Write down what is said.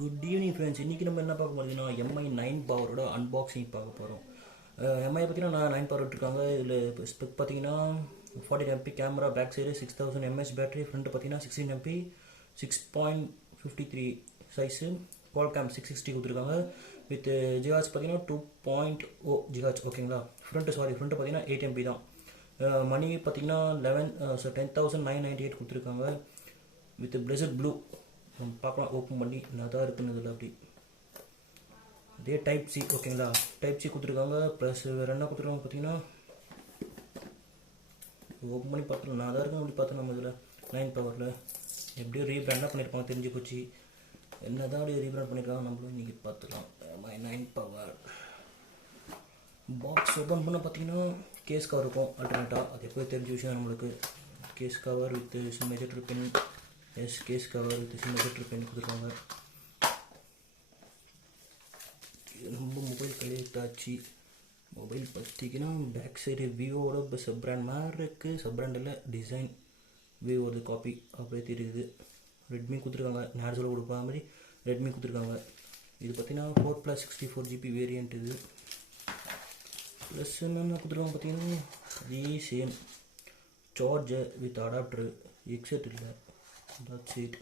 Good evening friends. இன்றைக்கி நம்ம என்ன பார்க்க போகிறதுனா எம்ஐ 9 பவரோட அன்பாக்சிங் பார்க்க போகிறோம். எம்ஐ பார்த்தீங்கன்னா 9 பவர் விட்டுருக்காங்க. இதில் ஸ்பெக் பார்த்தீங்கன்னா 40 MP camera, back side 6000 mAh battery, front பார்த்தீங்கன்னா 16 MP 6.53 சைஸு, கால் கேம் 660 கொடுத்துருக்காங்க. வித் ஜிஹாச் பார்த்தீங்கன்னா 2.0 ஜிஹாச். ஓகேங்களா. ஃப்ரண்ட் பார்த்தீங்கன்னா 8 MP தான். மணி பார்த்தீங்கன்னா 10,998 கொடுத்துருக்காங்க. வித் பிளேசர் ப்ளூ பார்க்கலாம். ஓப்பன் பண்ணி நான் தான் இருக்குன்னு இதில் அப்படி அதே டைப் சி. ஓகேங்களா. டைப் சி கொடுத்துருக்காங்க. ப்ளஸ் வேறு என்ன கொடுத்துருக்காங்க பார்த்தீங்கன்னா ஓப்பன் பண்ணி பார்த்துக்கலாம். நான் தான் இருக்குன்னு அப்படி பார்த்தேன். நம்ம இதில் 9 பவரில் எப்படியும் ரீபிராண்டாக பண்ணியிருப்பாங்க, தெரிஞ்சு போச்சு. என்ன தான் அப்படி ரீபிராண்ட் பண்ணியிருக்காங்க நம்மளும் இன்றைக்கி பார்த்துக்கலாம். 9 பவர் பாக்ஸ் ஓப்பன் பண்ண பார்த்தீங்கன்னா கேஸ் கவர் இருக்கும் அல்டர்னேட்டாக. அது எப்போ தெரிஞ்ச விஷயம் நம்மளுக்கு. Case cover with signature tripping. Case cover with signature tripping கொடுத்துருக்காங்க. நம்ம மொபைல் கையெழுத்தாச்சு. மொபைல் பார்த்திங்கன்னா பேக் சைடு விவோட சப் பிராண்ட் மாதிரி இருக்குது. சப் பிராண்டில் டிசைன் விவோட காப்பி அப்படியே தெரியுது. ரெட்மி கொடுத்துருக்காங்க. நேர்ஸில் கொடுப்பா மாதிரி ரெட்மி கொடுத்துருக்காங்க. இது பார்த்தீங்கன்னா 4+64GB வேரியண்ட். இது ப்ளஸ் என்னென்ன கொடுத்துருக்காங்க பார்த்தீங்கன்னா அதே சேம் சார்ஜர் வித் அடாப்டரு. எக்ஸெட் இல்லை. That's it.